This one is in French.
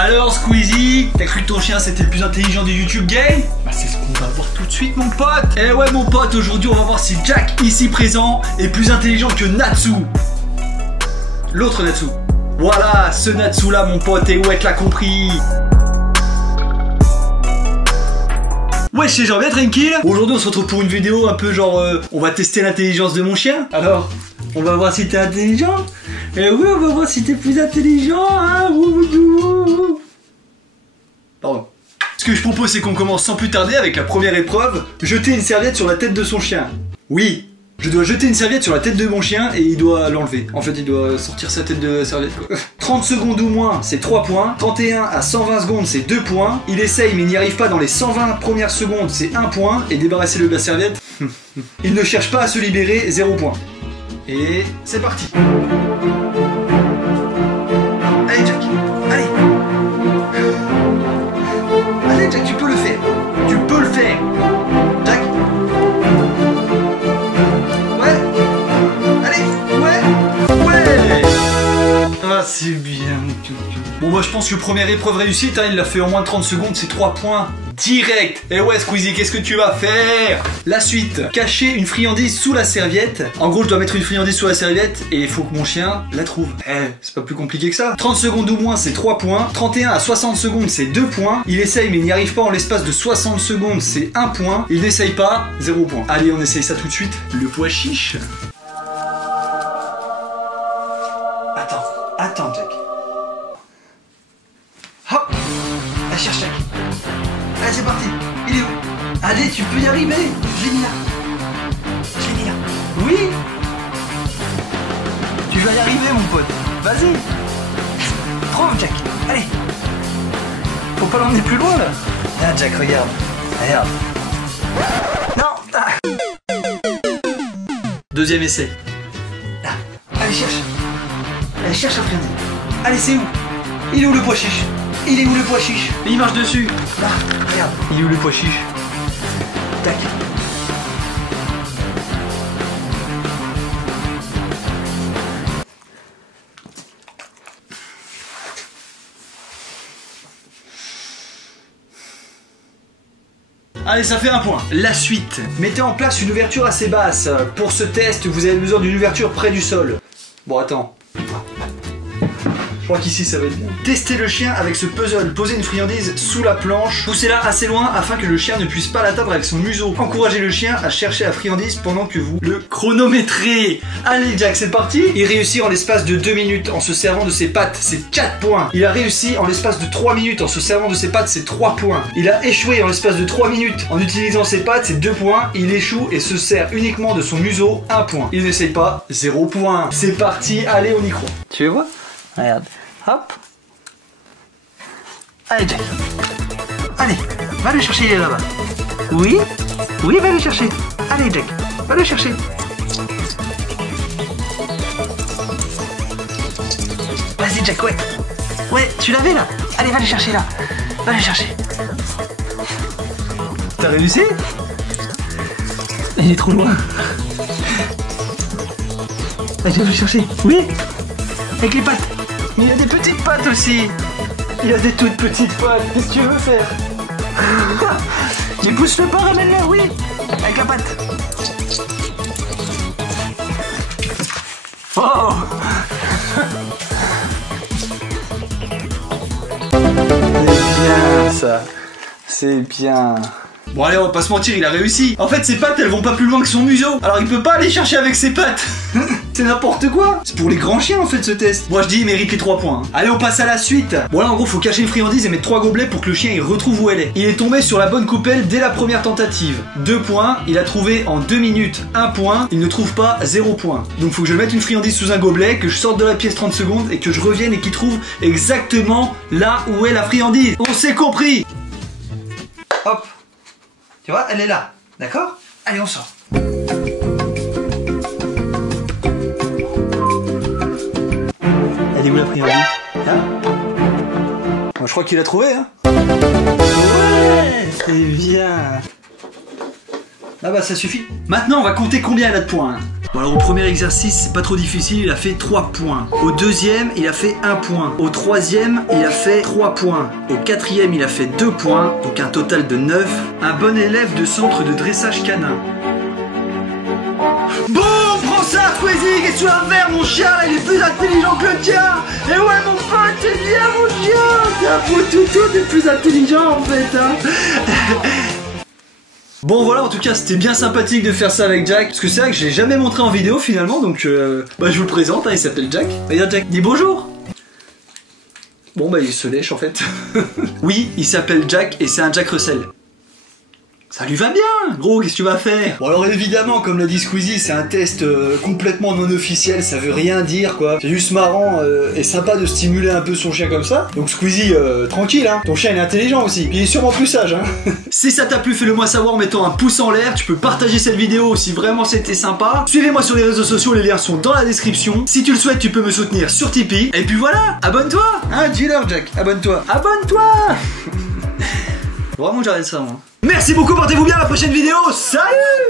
Alors Squeezie, t'as cru que ton chien c'était le plus intelligent du YouTube game? Bah c'est ce qu'on va voir tout de suite mon pote. Eh ouais mon pote, aujourd'hui on va voir si Jack, ici présent, est plus intelligent que Natsu. L'autre Natsu. Voilà, ce Natsu là mon pote, et ouais t'as compris. Ouais c'est genre bien tranquille. Aujourd'hui on se retrouve pour une vidéo un peu genre on va tester l'intelligence de mon chien. Alors, on va voir si t'es intelligent. Et oui on va voir si t'es plus intelligent hein. Pardon. Ce que je propose c'est qu'on commence sans plus tarder avec la première épreuve. Jeter une serviette sur la tête de son chien. Oui, je dois jeter une serviette sur la tête de mon chien et il doit l'enlever. En fait il doit sortir sa tête de la serviette quoi. 30 secondes ou moins c'est 3 points. 31 à 120 secondes c'est 2 points. Il essaye mais il n'y arrive pas dans les 120 premières secondes c'est 1 point. Et débarrasser-le de la serviette. Il ne cherche pas à se libérer, 0 point. Et c'est parti. Allez Jack, allez. Allez Jack, tu peux le faire. Tu peux le faire. Jack. Ouais. Allez, ouais. Ah c'est bien. Bon moi je pense que première épreuve réussite, hein, il l'a fait en moins de 30 secondes, c'est 3 points. Direct. Et ouais Squeezie, qu'est-ce que tu vas faire? La suite, cacher une friandise sous la serviette. En gros je dois mettre une friandise sous la serviette et il faut que mon chien la trouve. C'est pas plus compliqué que ça. 30 secondes ou moins c'est 3 points. 31 à 60 secondes c'est 2 points. Il essaye mais il n'y arrive pas en l'espace de 60 secondes c'est 1 point. Il n'essaye pas, 0 point. Allez on essaye ça tout de suite. Le pois chiche. Attends Jack. Hop. Allez cherche Jack. Allez c'est parti, il est où? Allez tu peux y arriver. Je l'ai mis là. Je l'ai mis là. Oui. Tu vas y arriver mon pote. Vas-y. Trouve Jack. Allez. Faut pas l'emmener plus loin là. Ah Jack regarde. Regarde. Non ah. Deuxième essai. Là. Allez cherche. Allez cherche la friandise. Allez c'est où? Il est où le pois chiche? Il est où le pois chiche? Il marche dessus. Là, regarde. Il est où le pois chiche? Tac. Allez, ça fait 1 point. La suite. Mettez en place une ouverture assez basse. Pour ce test, vous avez besoin d'une ouverture près du sol. Bon, attends. Je crois qu'ici ça va être bien. Testez le chien avec ce puzzle. Posez une friandise sous la planche. Poussez-la assez loin afin que le chien ne puisse pas l'atteindre avec son museau. Encouragez le chien à chercher la friandise pendant que vous le chronométrez. Allez Jack, c'est parti. Il réussit en l'espace de 2 minutes en se servant de ses pattes. C'est 4 points. Il a réussi en l'espace de 3 minutes en se servant de ses pattes. C'est 3 points. Il a échoué en l'espace de 3 minutes en utilisant ses pattes. C'est 2 points. Il échoue et se sert uniquement de son museau. 1 point. Il n'essaye pas. 0 point. C'est parti. Allez, on y croit. Tu veux voir? Regarde. Hop. Allez Jack. Allez, va le chercher, il est là-bas. Oui. Oui, va le chercher. Allez Jack, va le chercher. Vas-y Jack, ouais. Ouais, tu l'avais là. Allez, va le chercher là. Va le chercher. T'as réussi? Il est trop loin. Allez, va le chercher. Oui. Avec les pattes. Mais il y a des petites pattes aussi. Il y a des toutes petites pattes. Qu'est-ce que tu veux faire? Mais pousse-le pas, ramène-le, oui. Avec la patte. Oh. C'est bien ça. C'est bien. Bon allez, on va pas se mentir, il a réussi. En fait, ses pattes, elles vont pas plus loin que son museau. Alors il peut pas aller chercher avec ses pattes. C'est n'importe quoi. C'est pour les grands chiens en fait ce test. Moi je dis il mérite les 3 points. Allez, on passe à la suite. Bon là en gros, faut cacher une friandise et mettre 3 gobelets pour que le chien il retrouve où elle est. Il est tombé sur la bonne coupelle dès la première tentative. 2 points. Il a trouvé en 2 minutes 1 point. Il ne trouve pas, 0 point. Donc faut que je mette une friandise sous un gobelet, que je sorte de la pièce 30 secondes et que je revienne et qu'il trouve exactement là où est la friandise. On s'est compris. Hop. Tu vois, elle est là, d'accord? Allez, on sort. Elle est où la friandise? Hein? Moi, je crois qu'il a trouvé, hein? Ouais, c'est bien. Ah bah ça suffit. Maintenant on va compter combien elle a de points. Bon alors au premier exercice, c'est pas trop difficile, il a fait 3 points. Au deuxième, il a fait 1 point. Au troisième, il a fait 3 points. Au quatrième, il a fait 2 points, donc un total de 9. Un bon élève de centre de dressage canin. Bon, prends ça, Squeezie, qu'est-ce que tu vas faire, mon chien, là, il est plus intelligent que le tien. Et ouais, mon pote, c'est bien, mon chien. T'es un beau toutou, t'es plus intelligent, en fait, hein. Bon voilà, en tout cas c'était bien sympathique de faire ça avec Jack, parce que c'est vrai que je l'ai jamais montré en vidéo finalement, donc bah, je vous le présente, hein, il s'appelle Jack. Regarde Jack, dis bonjour. Bon bah il se lèche en fait. Oui, il s'appelle Jack et c'est un Jack Russell. Ça lui va bien, gros, qu'est-ce que tu vas faire? Bon alors évidemment, comme l'a dit Squeezie, c'est un test complètement non officiel, ça veut rien dire quoi. C'est juste marrant et sympa de stimuler un peu son chien comme ça. Donc Squeezie, tranquille hein, ton chien il est intelligent aussi, puis il est sûrement plus sage hein. Si ça t'a plu, fais-le moi savoir en mettant un pouce en l'air, tu peux partager cette vidéo si vraiment c'était sympa. Suivez-moi sur les réseaux sociaux, les liens sont dans la description. Si tu le souhaites, tu peux me soutenir sur Tipeee. Et puis voilà, abonne-toi, hein, dis-leur Jack, abonne-toi. Abonne-toi. Vraiment j'arrête ça moi. Merci beaucoup, portez-vous bien, à la prochaine vidéo, salut!